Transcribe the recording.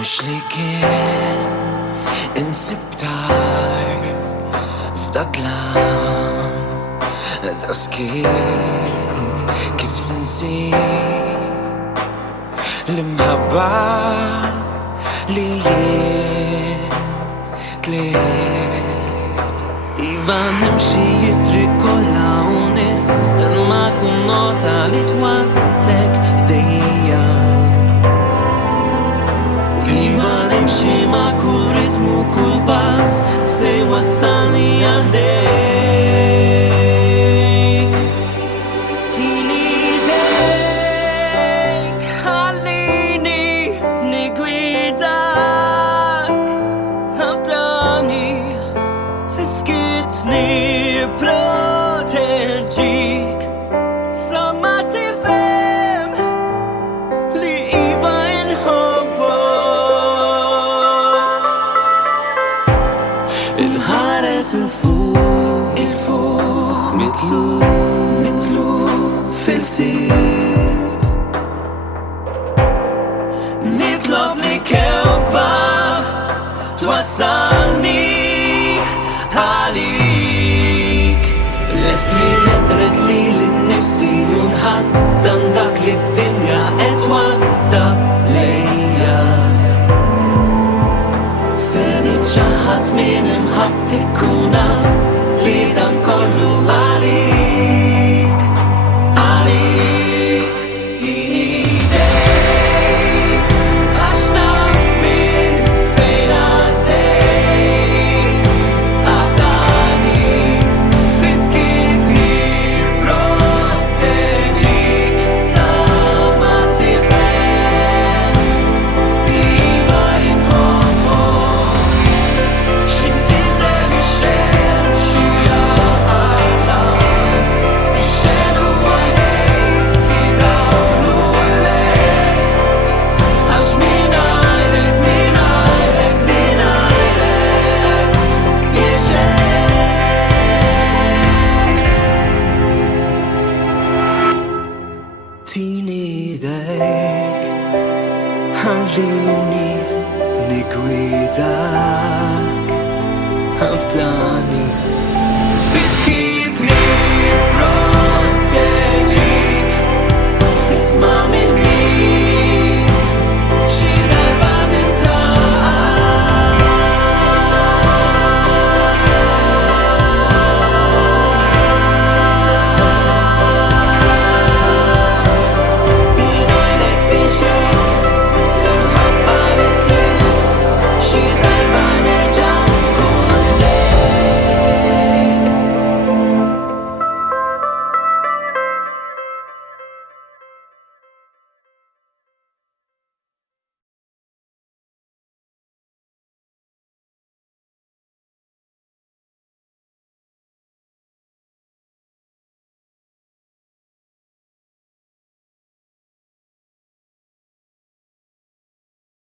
Mux li kien insibtar f'daklan ta' skiet kif sensi l-imħabba li jien tlift. Iva nimxi jitrik kolla unis ma kun nota li twaslek ħdejja. Iva nimxi ma kull ritmu kull pass se wassalni għal ħdejk. Tini dejk ħallini nigwidak ħafdani fiskitni proteġik sa ma tifhem li iva inħobbok. Il-ħares il-fuq mitlu fil-sir nitlob li kewkba twassalni għalik. Lesli neqret li l-nifsi unħaddan dak li d-dinja qed waddab lejja. Se niċċaħħad minn imħabbtik kun naf li dan kollu għalik. Tini dejk għax naf minn fejn għaddejt għafdani fiskitni proteġik sa ma tifhem li iva inħobbok. X'intiżel ix-xemx hija għadlan ix-xenu għajnejk li dawlu lejk għax mingħajrek jixxejn. Tini dejk ħallini nigwidak ħafdani fiskitni